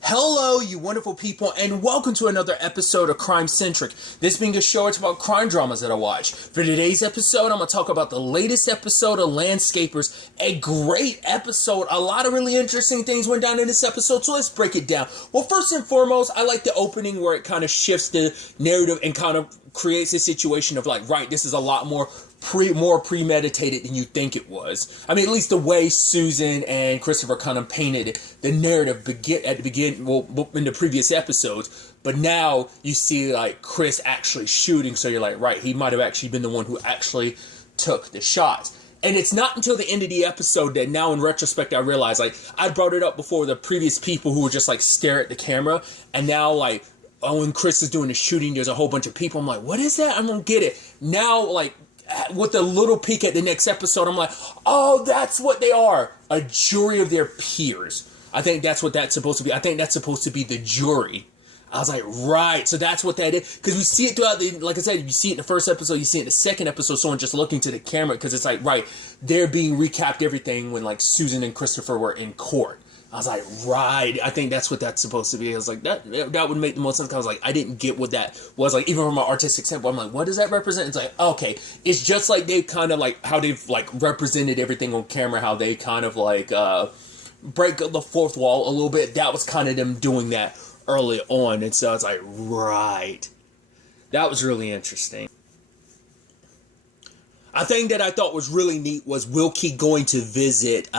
Hello, you wonderful people, and welcome to another episode of Crime Centric. This being a show, it's about crime dramas that I watch. For today's episode, I'm going to talk about the latest episode of Landscapers. A great episode. A lot of really interesting things went down in this episode, so let's break it down. Well, first and foremost, I like the opening where it kind of shifts the narrative and kind of creates a situation of like, right, this is a lot more premeditated than you think it was. I mean, at least the way Susan and Christopher kind of painted the narrative at the beginning, well, in the previous episodes. But now you see like Chris actually shooting, so you're like, right, he might have actually been the one who actually took the shots. And it's not until the end of the episode that now in retrospect I realize, like, I brought it up before, the previous people who would just like stare at the camera, and now like, oh, when Chris is doing the shooting, there's a whole bunch of people. I'm like, what is that? I don't get it. Now, like, with a little peek at the next episode, I'm like, oh, that's what they are. A jury of their peers. I think that's what that's supposed to be. I think that's supposed to be the jury. I was like, right. So that's what that is. Because we see it throughout the, like I said, you see it in the first episode, you see it in the second episode, someone just looking to the camera, because it's like, right, they're being recapped everything when like Susan and Christopher were in court. I was like, right, I think that's what that's supposed to be. I was like, that would make the most sense. I was like, I didn't get what that was. Like, even from an artistic standpoint, I'm like, what does that represent? It's like, okay, it's just like they kind of like, how they've like represented everything on camera, how they kind of like break the fourth wall a little bit. That was kind of them doing that early on. And so I was like, right. That was really interesting. A thing that I thought was really neat was Wilkie going to visit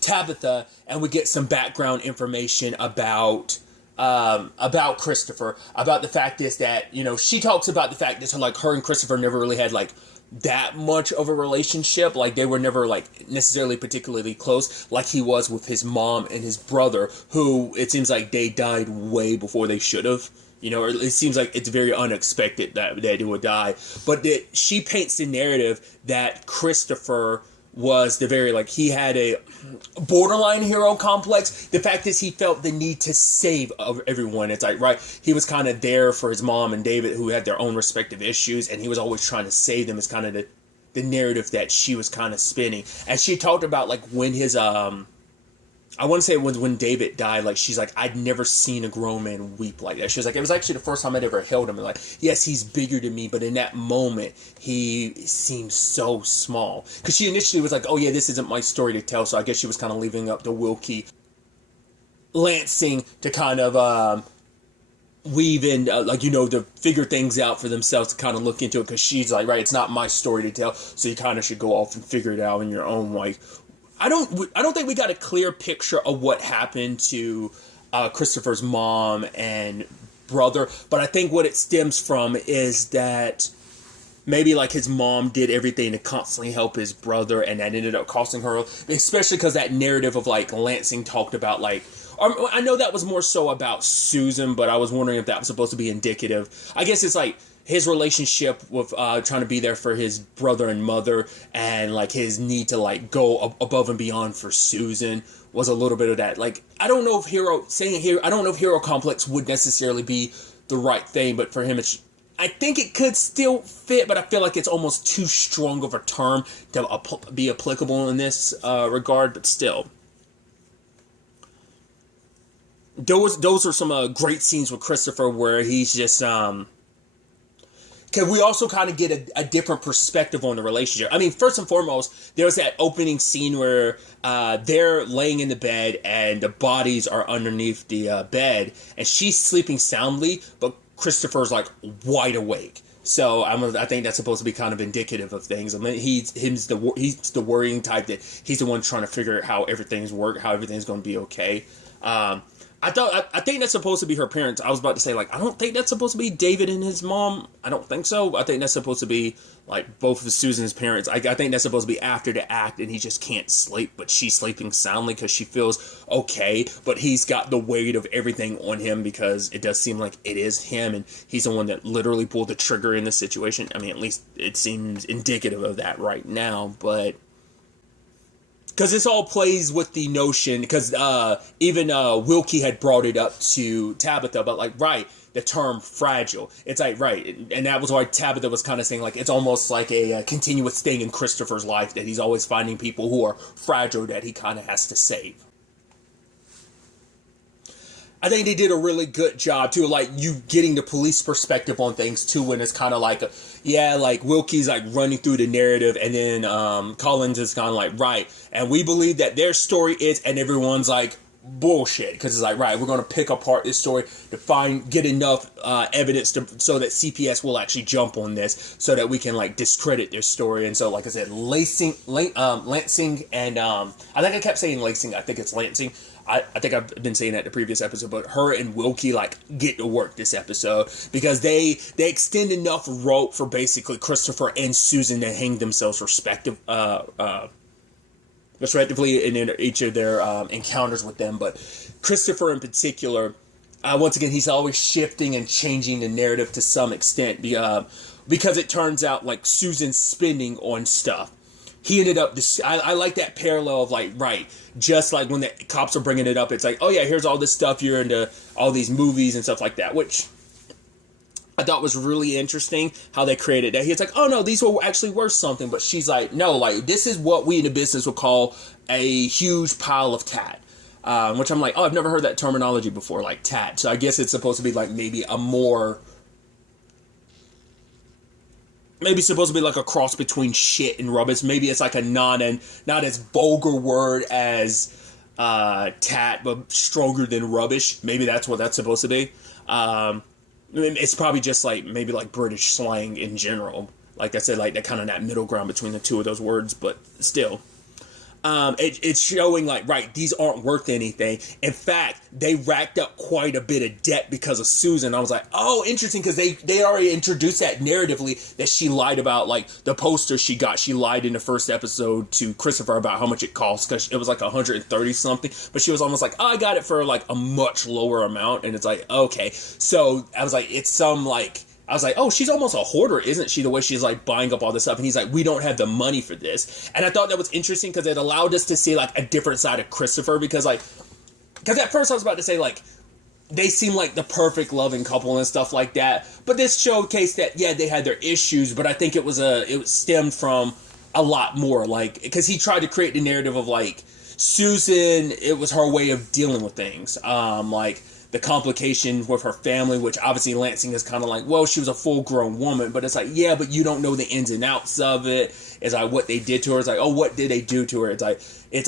Tabitha, and we get some background information about Christopher, about the fact is that, you know, she talks about the fact that like her and Christopher never really had like that much of a relationship. Like they were never like necessarily particularly close like he was with his mom and his brother, who it seems like they died way before they should have. You know, it seems like it's very unexpected that they would die. But that she paints the narrative that Christopher was the very, like, he had a borderline hero complex. The fact is he felt the need to save everyone. It's like, right, he was kind of there for his mom and David, who had their own respective issues, and he was always trying to save them. Is kind of the narrative that she was kind of spinning. And she talked about, like, when his, I want to say it was when David died, like, she's like, I'd never seen a grown man weep like that. She was like, it was actually the first time I'd ever held him. And like, yes, he's bigger than me, but in that moment, he seemed so small. Because she initially was like, oh yeah, this isn't my story to tell. So I guess she was kind of leaving up to Wilkie Lansing to kind of weave in, like, you know, to figure things out for themselves, to kind of look into it. Because she's like, right, it's not my story to tell. So you kind of should go off and figure it out in your own way. I don't think we got a clear picture of what happened to Christopher's mom and brother, but I think what it stems from is that maybe like his mom did everything to constantly help his brother, and that ended up costing her, especially because that narrative of like Lansing talked about like, I know that was more so about Susan, but I was wondering if that was supposed to be indicative. I guess it's like his relationship with trying to be there for his brother and mother, and like his need to like go above and beyond for Susan was a little bit of that. Like, I don't know if hero complex would necessarily be the right thing, but for him, I think it could still fit, but I feel like it's almost too strong of a term to be applicable in this regard. But still, those are some great scenes with Christopher where he's just Can we also kind of get a different perspective on the relationship? I mean, first and foremost, there's that opening scene where they're laying in the bed and the bodies are underneath the bed, and she's sleeping soundly, but Christopher's like wide awake. So I think that's supposed to be kind of indicative of things. I mean, he's the worrying type, that he's the one trying to figure out how everything's going to be okay. I think that's supposed to be her parents. I was about to say, like, I don't think that's supposed to be David and his mom. I don't think so. I think that's supposed to be, like, both of Susan's parents. I think that's supposed to be after the act, and he just can't sleep, but she's sleeping soundly because she feels okay, but he's got the weight of everything on him because it does seem like it is him, and he's the one that literally pulled the trigger in this situation. I mean, at least it seems indicative of that right now, but because this all plays with the notion, because even Wilkie had brought it up to Tabitha, but like, right, the term fragile. It's like, right, and that was why Tabitha was kind of saying, like, it's almost like a continuous thing in Christopher's life, that he's always finding people who are fragile that he kind of has to save. I think they did a really good job too, like you getting the police perspective on things too, when it's kind of like, like Wilkie's like running through the narrative, and then Collins is kind of like, right, and we believe that their story is, and everyone's like, bullshit, because it's like, right, we're going to pick apart this story to get enough evidence so that CPS will actually jump on this, so that we can like discredit their story. And so, like I said, Lansing, and I think I kept saying Lansing, I think it's Lansing. I think I've been saying that the previous episode, but her and Wilkie like get to work this episode, because they extend enough rope for basically Christopher and Susan to hang themselves respectively in each of their encounters with them. But Christopher in particular, once again, he's always shifting and changing the narrative to some extent, because it turns out like Susan's spending on stuff. He ended up, I like that parallel of like, right, just like when the cops are bringing it up, it's like, oh yeah, here's all this stuff, you're into all these movies and stuff like that, which I thought was really interesting how they created that. He's like, oh no, these were actually worth something, but she's like, no, like this is what we in the business would call a huge pile of tat. Which I'm like, oh, I've never heard that terminology before, like tat. So I guess it's supposed to be like maybe supposed to be like a cross between shit and rubbish. Maybe it's like a not as vulgar word as tat, but stronger than rubbish. Maybe that's what that's supposed to be. It's probably just like maybe like British slang in general. Like I said, like that kind of that middle ground between the two of those words, but still. It's showing like, right, these aren't worth anything. In fact, they racked up quite a bit of debt because of Susan. I was like, oh, interesting, because they already introduced that narratively, that she lied about like the poster she got. She lied in the first episode to Christopher about how much it cost, because it was like 130 something, but she was almost like, oh, I got it for like a much lower amount. And it's like, okay, so I was like, it's some like, I was like, oh, she's almost a hoarder, isn't she? The way she's like buying up all this stuff. And he's like, we don't have the money for this. And I thought that was interesting, because it allowed us to see like a different side of Christopher, because at first I was about to say like, they seem like the perfect loving couple and stuff like that. But this showcased that, yeah, they had their issues, but I think it stemmed from a lot more, like, because he tried to create the narrative of like, Susan, it was her way of dealing with things. Like, the complication with her family, which obviously Lansing is kind of like, well, she was a full-grown woman, but it's like, yeah, but you don't know the ins and outs of it. It's like what they did to her. It's like, oh, what did they do to her? It's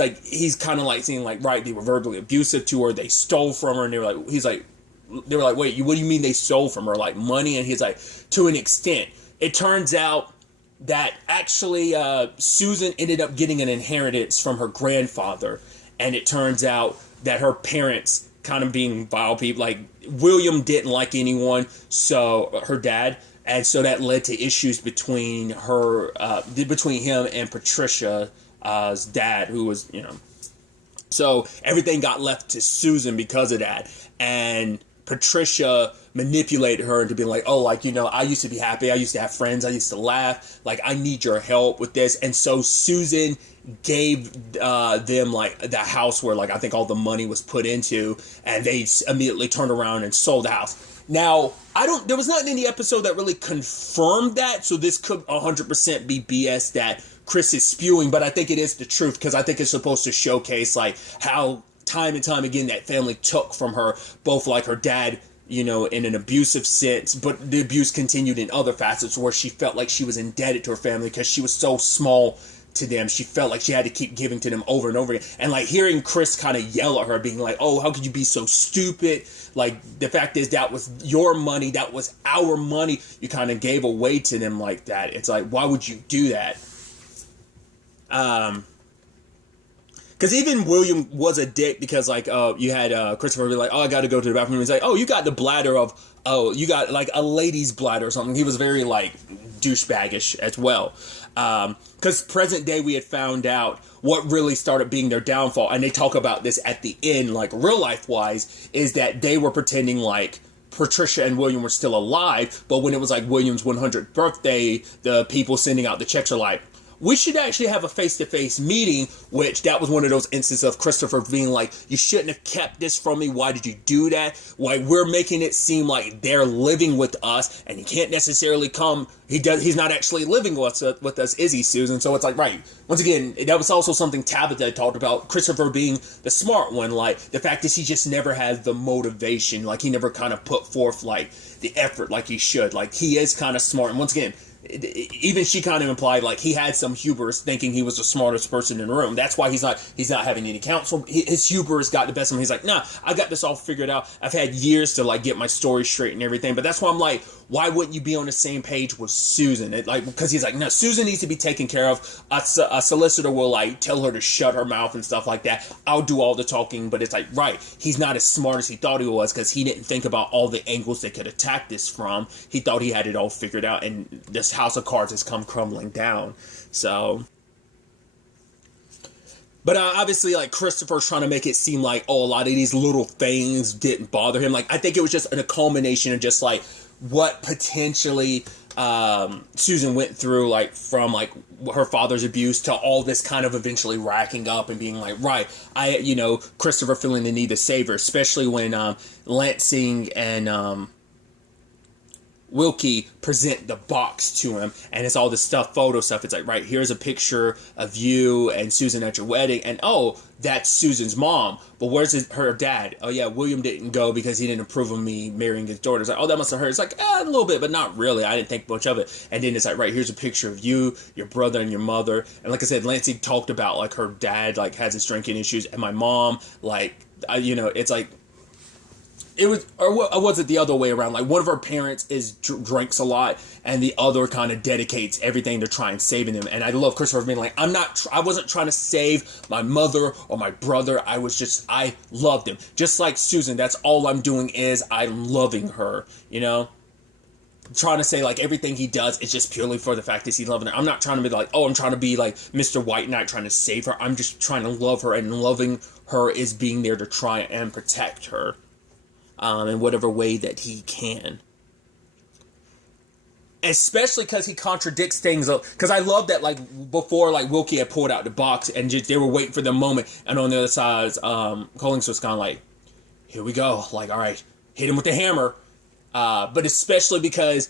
like he's kind of like seeing like, right, they were verbally abusive to her, they stole from her, and they were like, wait, what do you mean they stole from her? Like money? And he's like, to an extent. It turns out that actually Susan ended up getting an inheritance from her grandfather, and it turns out that her parents kind of being vile people, like William didn't like anyone, so her dad, and so that led to issues between him and Patricia's dad, who was, so everything got left to Susan because of that, and Patricia manipulated her into being like, oh, like, I used to be happy, I used to have friends, I used to laugh, like, I need your help with this. And so Susan gave them like the house where like I think all the money was put into, and they immediately turned around and sold the house. Now, there was nothing in the episode that really confirmed that, so this could 100% be BS that Chris is spewing, but I think it is the truth, because I think it's supposed to showcase like how time and time again that family took from her, both like her dad, in an abusive sense, but the abuse continued in other facets where she felt like she was indebted to her family because she was so small to them. She felt like she had to keep giving to them over and over again. And like hearing Chris kind of yell at her, being like, oh, how could you be so stupid? Like, the fact is, that was your money, that was our money, you kind of gave away to them like that. It's like, why would you do that? Because even William was a dick, because like you had Christopher be like, oh, I got to go to the bathroom. He's like, oh, you got the bladder of, you got like a lady's bladder or something. He was very like douchebaggish as well. Because present day we had found out what really started being their downfall, and they talk about this at the end, like real life wise, is that they were pretending like Patricia and William were still alive, but when it was like William's 100th birthday, the people sending out the checks are like, we should actually have a face-to-face meeting, which that was one of those instances of Christopher being like, you shouldn't have kept this from me. Why did you do that? Why we're making it seem like they're living with us and he can't necessarily come. He's not actually living with us, is he, Susan? So it's like, right. Once again, that was also something Tabitha talked about, Christopher being the smart one. Like, the fact is he just never had the motivation. Like, he never kind of put forth, like, the effort like he should. Like, he is kind of smart. And once again, even she kind of implied like he had some hubris, thinking he was the smartest person in the room. That's why he's not having any counsel. His hubris got the best of him. He's like, nah, I got this all figured out. I've had years to like get my story straight and everything. But that's why I'm like, why wouldn't you be on the same page with Susan? Because he's like, no, Susan needs to be taken care of. A solicitor will like tell her to shut her mouth and stuff like that. I'll do all the talking. But it's like, right, he's not as smart as he thought he was, because he didn't think about all the angles they could attack this from. He thought he had it all figured out, and this house of cards has come crumbling down. So, but obviously, like, Christopher's trying to make it seem like, oh, a lot of these little things didn't bother him. Like, I think it was just a culmination of just like what potentially Susan went through, like, from like her father's abuse to all this kind of eventually racking up and being like, right, Christopher feeling the need to save her, especially when Lansing and Wilkie present the box to him, and it's all this photo stuff. It's like, right, here's a picture of you and Susan at your wedding, and oh, that's Susan's mom, but where's her dad? Oh yeah, William didn't go because he didn't approve of me marrying his daughter. It's like, oh, that must have hurt. It's like, a little bit, but not really. I didn't think much of it. And then it's like, right, here's a picture of you, your brother, and your mother. And like I said, Lansing talked about like her dad like has his drinking issues, and my mom, like, it's like, it was, or was it the other way around? Like, one of her parents drinks a lot, and the other kind of dedicates everything to try and saving them. And I love Christopher being like, I wasn't trying to save my mother or my brother. I loved him. Just like Susan, that's all I'm doing is I'm loving her, trying to say like everything he does is just purely for the fact that he's loving her. I'm not trying to be like, oh, I'm trying to be like Mr. White Knight trying to save her. I'm just trying to love her, and loving her is being there to try and protect her. In whatever way that he can. Especially because he contradicts things. Because I love that, like, before, like, Wilkie had pulled out the box and they were waiting for the moment. And on the other side, Collings was kind of like, here we go. Like, all right, hit him with the hammer. But especially because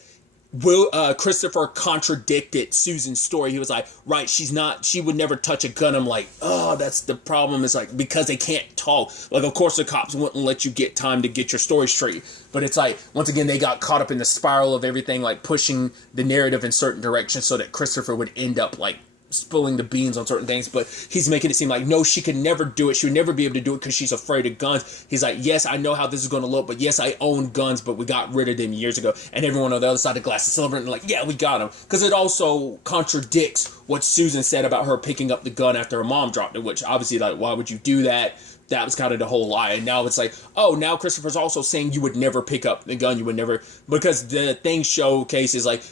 Christopher contradicted Susan's story. He was like, right, she would never touch a gun. I'm like, oh, that's the problem. It's like, because they can't talk. Like, of course the cops wouldn't let you get time to get your story straight. But it's like, once again, they got caught up in the spiral of everything, like pushing the narrative in certain directions so that Christopher would end up like spilling the beans on certain things. But he's making it seem like, no, she could never do it. She would never be able to do it because she's afraid of guns. He's like, yes, I know how this is going to look, but yes, I own guns, but we got rid of them years ago. And everyone on the other side of the glass is celebrating, like, yeah, we got them. Because it also contradicts what Susan said about her picking up the gun after her mom dropped it, which obviously, like, why would you do that? That was kind of the whole lie. And now it's like, oh, now Christopher's also saying you would never pick up the gun. You would never, because the thing showcases, like,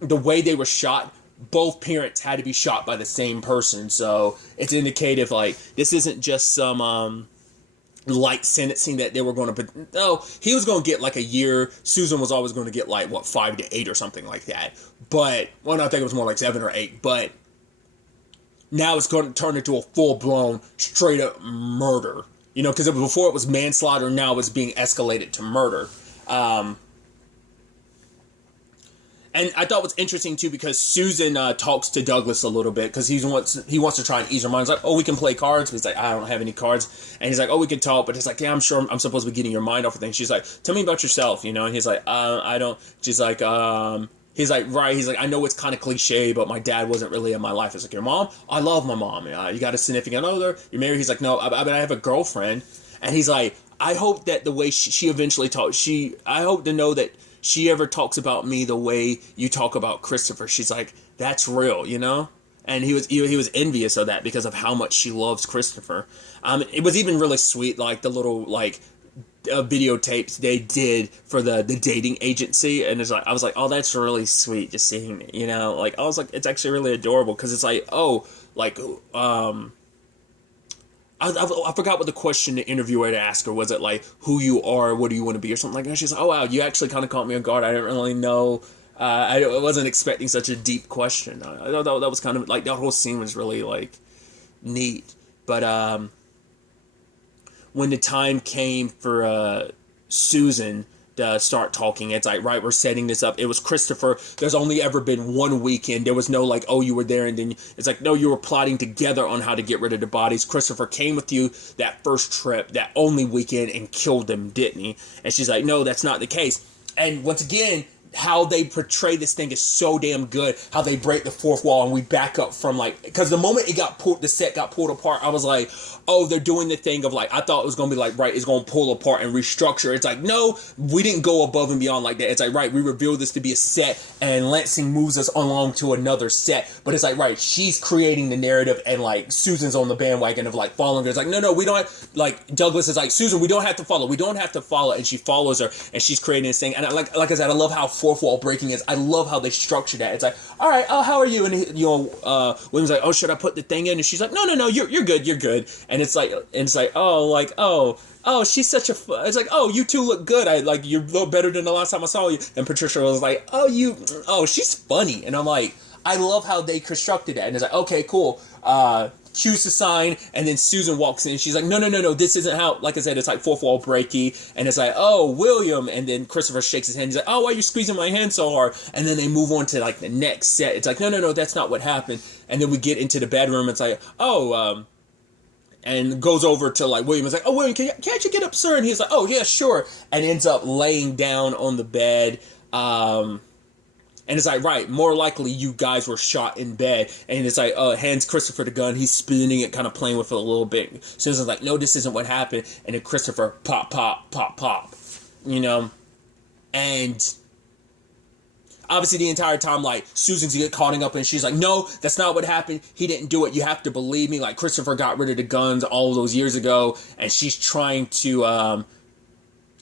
the way they were shot, both parents had to be shot by the same person. So it's indicative, like, this isn't just some light sentencing that they were going to put. No, he was going to get like a year. Susan was always going to get like, 5 to 8 or something like that. But, well, I think it was more like 7 or 8. But now it's going to turn into a full-blown, straight-up murder. Because before it was manslaughter, now it's being escalated to murder. And I thought what's interesting, too, because Susan talks to Douglas a little bit, because he wants to try and ease her mind. He's like, oh, we can play cards. He's like, I don't have any cards. And he's like, oh, we can talk. But he's like, yeah, I'm sure I'm supposed to be getting your mind off of things. She's like, tell me about yourself, And he's like, I don't. She's like, he's like, right. He's like, I know it's kind of cliche, but my dad wasn't really in my life. It's like, your mom? I love my mom. You got a significant other? You're married? He's like, no, I have a girlfriend. And he's like, I hope that the way she eventually talks, I hope to know that she ever talks about me the way you talk about Christopher. She's like, that's real, And he was envious of that because of how much she loves Christopher. It was even really sweet, like the little videotapes they did for the dating agency, and it's like, I was like, oh, that's really sweet, just seeing it, Like, I was like, it's actually really adorable, because it's like, oh, like, I forgot what the question the interviewer had asked her. Was it like, who you are, what do you want to be, or something like that? She's like, oh, wow, you actually kind of caught me on guard. I didn't really know I wasn't expecting such a deep question. I thought that was kind of like, that whole scene was really like neat. But when the time came for Susan to start talking, it's like, right, we're setting this up. It was Christopher. There's only ever been one weekend. There was no like, oh, you were there, and then it's like, no, you were plotting together on how to get rid of the bodies. Christopher came with you that first trip, that only weekend, and killed them, didn't he? And she's like, no, that's not the case. And once again, how they portray this thing is so damn good. How they break the fourth wall and we back up from like, because the moment the set got pulled apart, I was like, oh, they're doing the thing of like, I thought it was gonna be like, right, it's gonna pull apart and restructure. It's like, no, we didn't go above and beyond like that. It's like, right, we revealed this to be a set, and Lansing moves us along to another set. But it's like, right, she's creating the narrative, and like Susan's on the bandwagon of like following her. It's like, no, we don't. Like Douglas is like, Susan, we don't have to follow, and she follows her, and she's creating this thing. And like I said, I love how fourth wall breaking is. I love how they structure that. It's like, all right, how are you? And William's like, oh, should I put the thing in? And she's like, no, you're good. And it's like, oh, she's such a. It's like, oh, you two look good. You look better than the last time I saw you. And Patricia was like, she's funny. And I'm like, I love how they constructed that. And it's like, okay, cool. Cues the sign, and then Susan walks in. She's like, no, this isn't how. Like I said, it's like fourth wall breaky, and it's like, oh, William, and then Christopher shakes his hand. He's like, oh, why are you squeezing my hand so hard? And then they move on to like the next set. It's like, no, that's not what happened. And then we get into the bedroom. It's like, and goes over to like William. Is like, oh, William, can't you get up, sir? And he's like, oh yeah, sure. And ends up laying down on the bed. And it's like, right, more likely you guys were shot in bed. And it's like, hands Christopher the gun. He's spinning it, kind of playing with it a little bit. Susan's like, no, this isn't what happened. And then Christopher, pop. You know? And obviously the entire time, like, Susan's get caught up, and she's like, no, that's not what happened. He didn't do it. You have to believe me. Like, Christopher got rid of the guns all those years ago. And she's trying to,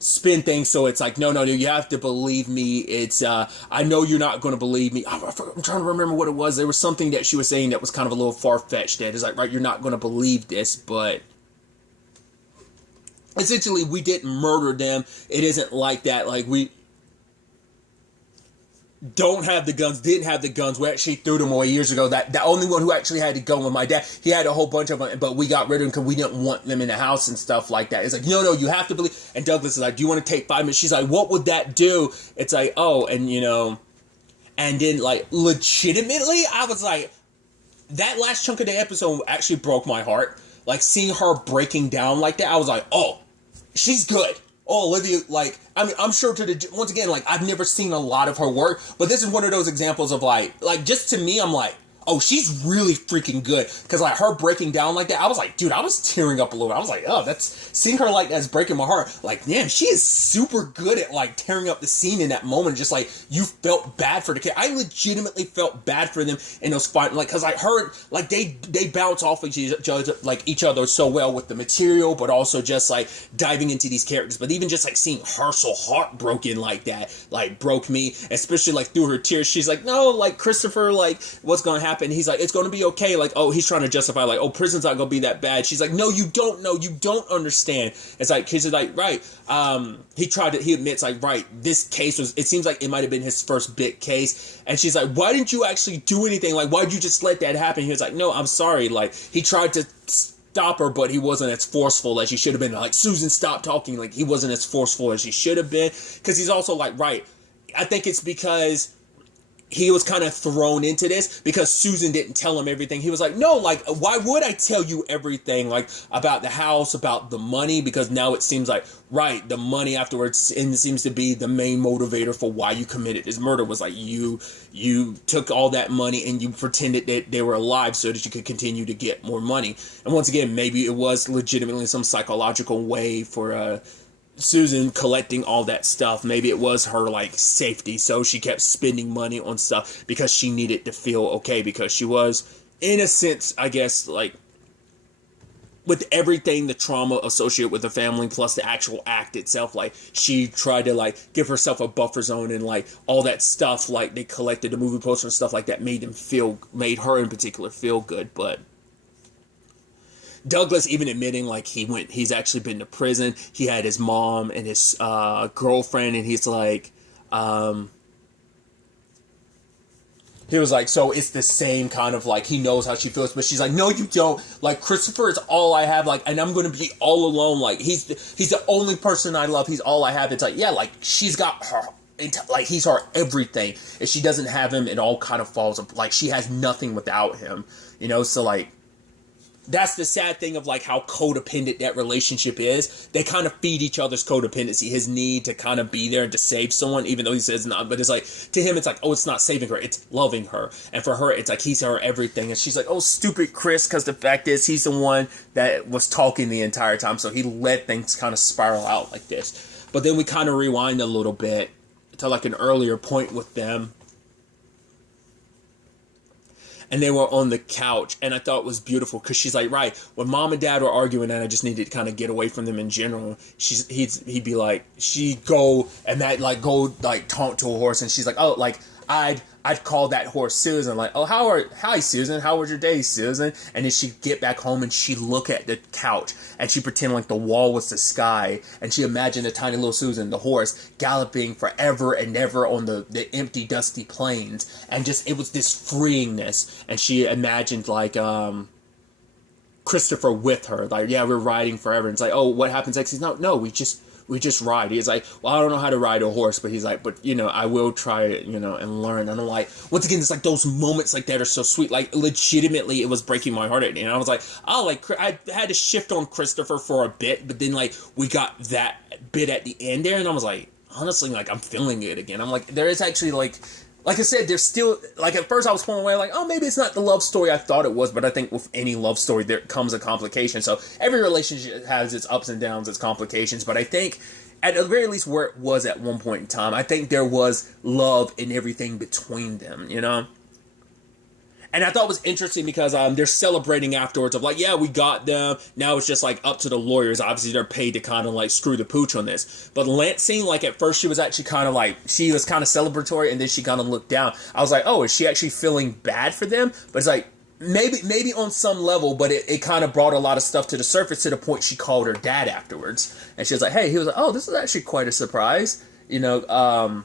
spin things, so it's like, no, you have to believe me. It's I know you're not going to believe me. I'm trying to remember what it was. There was something that she was saying that was kind of a little far-fetched. That is like, right, you're not going to believe this, but essentially we didn't murder them. It isn't like that. Like, we didn't have the guns. We actually threw them away years ago. That the only one who actually had the gun was my dad. He had a whole bunch of them, but we got rid of them because we didn't want them in the house and stuff like that. It's like, no, you have to believe. And Douglas is like, do you want to take 5 minutes? She's like, what would that do? It's like, oh, and and then like legitimately, I was like, that last chunk of the episode actually broke my heart. Like, seeing her breaking down like that, I was like, oh, she's good. Oh, Olivia, like, I mean, I'm sure once again, like, I've never seen a lot of her work, but this is one of those examples of like, just to me, I'm like, oh, she's really freaking good. Because, like, her breaking down like that, I was like, dude, I was tearing up a little bit. I was like, oh, seeing her like that's breaking my heart. Like, damn, she is super good at, like, tearing up the scene in that moment. Just, like, you felt bad for the kid. I legitimately felt bad for them in those fights. Like, because I heard, like, they bounce off each other so well with the material, but also just, like, diving into these characters. But even just, like, seeing her so heartbroken like that, like, broke me. Especially, like, through her tears. She's like, no, like, Christopher, like, what's going to happen? He's like, it's going to be okay. Like, oh, he's trying to justify, like, oh, prison's not going to be that bad. She's like, no, you don't know. You don't understand. It's like, he's like, right. He admits, like, right, this case it seems like it might have been his first big case. And she's like, why didn't you actually do anything? Like, why'd you just let that happen? He was like, no, I'm sorry. Like, he tried to stop her, but he wasn't as forceful as he should have been. Like, Susan, stop talking. Like, he wasn't as forceful as he should have been. Because he's also like, right, I think it's because he was kind of thrown into this because Susan didn't tell him everything. He was like, no, like, why would I tell you everything, like, about the house, about the money? Because now it seems like, right, the money afterwards seems to be the main motivator for why you committed this murder. Was like, you took all that money and you pretended that they were alive so that you could continue to get more money. And once again, maybe it was legitimately some psychological way for Susan collecting all that stuff. Maybe it was her, like, safety, so she kept spending money on stuff because she needed to feel okay, because she was, in a sense, I guess, like, with everything, the trauma associated with the family plus the actual act itself, like, she tried to, like, give herself a buffer zone, and, like, all that stuff, like, they collected the movie poster and stuff like that made made her in particular feel good. But Douglas even admitting, like, he's actually been to prison. He had his mom and his girlfriend, and he's like, he was like, so it's the same kind of like, he knows how she feels, but she's like, no, you don't. Like, Christopher is all I have, like, and I'm going to be all alone. Like, he's the only person I love. He's all I have. It's like, yeah, like, she's got her, like, he's her everything. If she doesn't have him, it all kind of falls apart. Like, she has nothing without him, you know? So, like, that's the sad thing of like how codependent that relationship is. They kind of feed each other's codependency, his need to kind of be there and to save someone, even though he says not. But it's like, to him, it's like, oh, it's not saving her, it's loving her. And for her, it's like, he's her everything. And she's like, oh, stupid Chris, because the fact is, he's the one that was talking the entire time. So he let things kind of spiral out like this. But then we kind of rewind a little bit to like an earlier point with them. And they were on the couch, and I thought it was beautiful because she's like, right, when mom and dad were arguing and I just needed to kind of get away from them in general, he'd be like, she'd go and that like go like talk to a horse, and she's like, oh, like I'd call that horse Susan, like, oh, hi Susan, how was your day, Susan? And then she'd get back home and she'd look at the couch and she'd pretend like the wall was the sky, and she imagined a tiny little Susan, the horse, galloping forever and ever on the empty, dusty plains, and just, it was this freeingness. And she imagined like Christopher with her, like, yeah, we're riding forever. And it's like, oh, what happens next? He's no, we just ride. He's like, well, I don't know how to ride a horse, but he's like, but, you know, I will try it, you know, and learn. And I'm like, once again, it's like those moments like that are so sweet. Like, legitimately, it was breaking my heart. And I was like, oh, like, I had to shift on Christopher for a bit, but then, like, we got that bit at the end there, and I was like, honestly, like, I'm feeling it again. I'm like, there is actually, like I said, there's still, like, at first I was pulling away, like, oh, maybe it's not the love story I thought it was, but I think with any love story, there comes a complication. So every relationship has its ups and downs, its complications, but I think, at the very least, where it was at one point in time, I think there was love in everything between them, you know? And I thought it was interesting because they're celebrating afterwards of like, yeah, we got them. Now it's just like up to the lawyers. Obviously, they're paid to kind of like screw the pooch on this. But Lance seemed like at first she was actually kind of like, she was kind of celebratory, and then she kind of looked down. I was like, oh, is she actually feeling bad for them? But it's like, maybe on some level, but it kind of brought a lot of stuff to the surface to the point she called her dad afterwards. And she was like, hey, he was like, oh, this is actually quite a surprise. You know,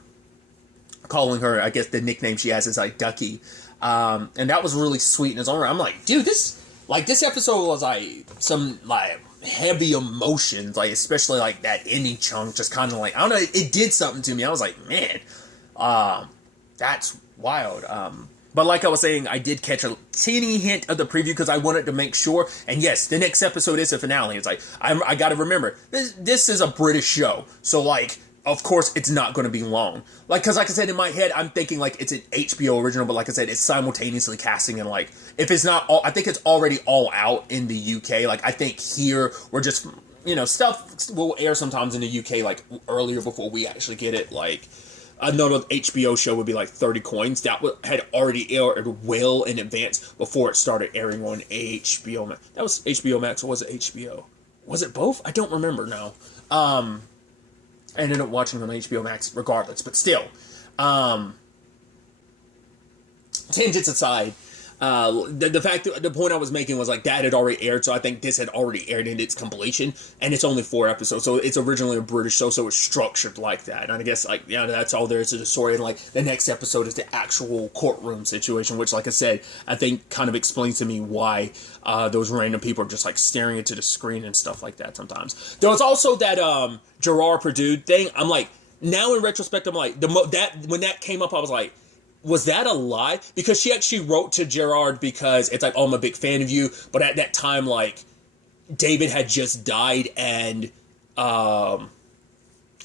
calling her, I guess the nickname she has is like Ducky. And that was really sweet in its own right. I'm like, dude, this episode was like some like heavy emotions, like especially like that ending chunk, just kind of like, I don't know, it did something to me. I was like, man, that's wild. But like I was saying, I did catch a teeny hint of the preview because I wanted to make sure. And yes, the next episode is a finale. It's like, I got to remember, this is a British show. So like, of course, it's not going to be long. Like, because like I said, in my head, I'm thinking like it's an HBO original. But like I said, it's simultaneously casting. And like, if it's not all, I think it's already all out in the UK. Like, I think here, we're just, you know, stuff will air sometimes in the UK like earlier before we actually get it. Like, another HBO show would be like 30 Coins. That had already aired well in advance before it started airing on HBO Max. That was HBO Max, or was it HBO? Was it both? I don't remember now. I ended up watching on HBO Max regardless, but still. Tangents aside, the fact that the point I was making was like that had already aired, so I think this had already aired in its completion, and it's only 4 episodes, so it's originally a British show, so it's structured like that. And I guess like, yeah, that's all there is to the story. And like the next episode is the actual courtroom situation, which, like I said, I think kind of explains to me why those random people are just like staring into the screen and stuff like that sometimes. There was also that Gerard Purdue thing. I'm like, now in retrospect, I'm like, when that came up, I was like, was that a lie? Because she actually wrote to Gerard because it's like, oh, I'm a big fan of you. But at that time, like, David had just died, and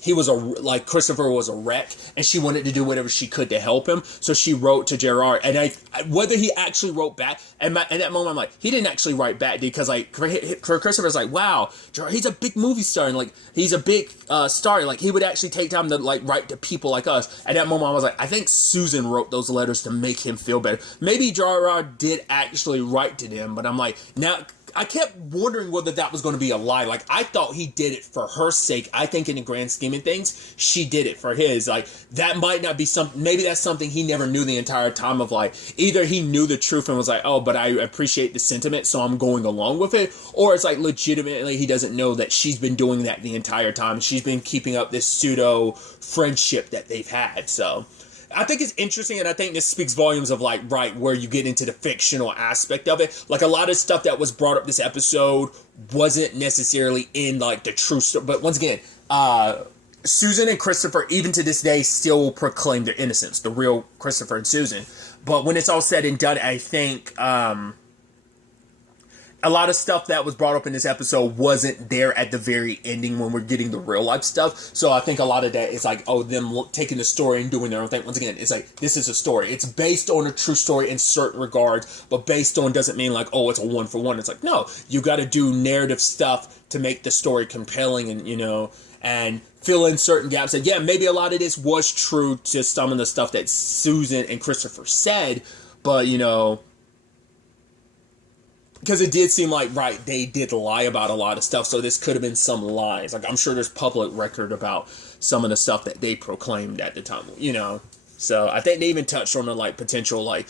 Christopher was a wreck, and she wanted to do whatever she could to help him. So she wrote to Gerard, and whether he actually wrote back, and at that moment I'm like, he didn't actually write back, dude, because like Christopher's like, wow, Gerard, he's a big movie star, and like he's a big star, like he would actually take time to like write to people like us. At that moment I was like, I think Susan wrote those letters to make him feel better. Maybe Gerard did actually write to them, but I'm like, now I kept wondering whether that was going to be a lie. Like, I thought he did it for her sake. I think in the grand scheme of things, she did it for his. Like, that might not be something, maybe that's something he never knew the entire time of, like, either he knew the truth and was like, oh, but I appreciate the sentiment, so I'm going along with it. Or it's like, legitimately, he doesn't know that she's been doing that the entire time. She's been keeping up this pseudo friendship that they've had. So I think it's interesting, and I think this speaks volumes of like, right, where you get into the fictional aspect of it. Like a lot of stuff that was brought up this episode wasn't necessarily in like the true story. But once again, Susan and Christopher, even to this day, still proclaim their innocence, the real Christopher and Susan. But when it's all said and done, I think a lot of stuff that was brought up in this episode wasn't there at the very ending when we're getting the real life stuff. So I think a lot of that is like, oh, them taking the story and doing their own thing. Once again, it's like, this is a story. It's based on a true story in certain regards, but based on doesn't mean like, oh, it's a one for one. It's like, no, you got to do narrative stuff to make the story compelling and, and fill in certain gaps. And yeah, maybe a lot of this was true to some of the stuff that Susan and Christopher said, but, because it did seem like, right, they did lie about a lot of stuff, so this could have been some lies. Like, I'm sure there's public record about some of the stuff that they proclaimed at the time, So, I think they even touched on the, like, potential, like,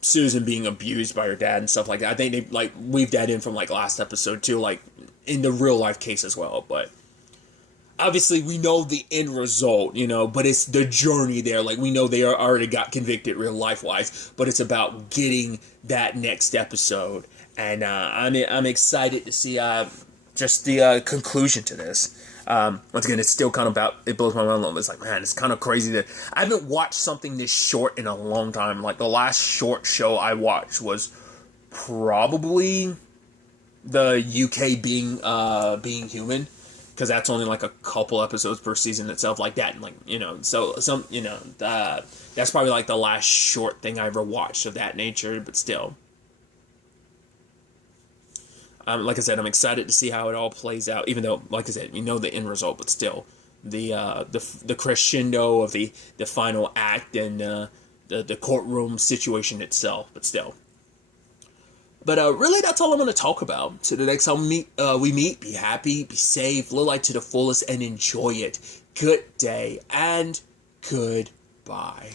Susan being abused by her dad and stuff like that. I think they, like, weaved that in from, like, last episode, too, like, in the real-life case as well, but obviously, we know the end result, but it's the journey there. Like, we know they already got convicted real life-wise, but it's about getting that next episode. And I'm excited to see just the conclusion to this. Once again, it's still kind of it blows my mind a little bit. It's like, man, it's kind of crazy that I haven't watched something this short in a long time. Like, the last short show I watched was probably the UK being human. Because that's only like a couple episodes per season itself, like that, and like so some that's probably like the last short thing I ever watched of that nature. But still, like I said, I'm excited to see how it all plays out. Even though, like I said, the end result, but still, the crescendo of the final act and the courtroom situation itself, but still. But really, that's all I'm going to talk about. So the next time we meet, be happy, be safe, live life to the fullest, and enjoy it. Good day, and goodbye.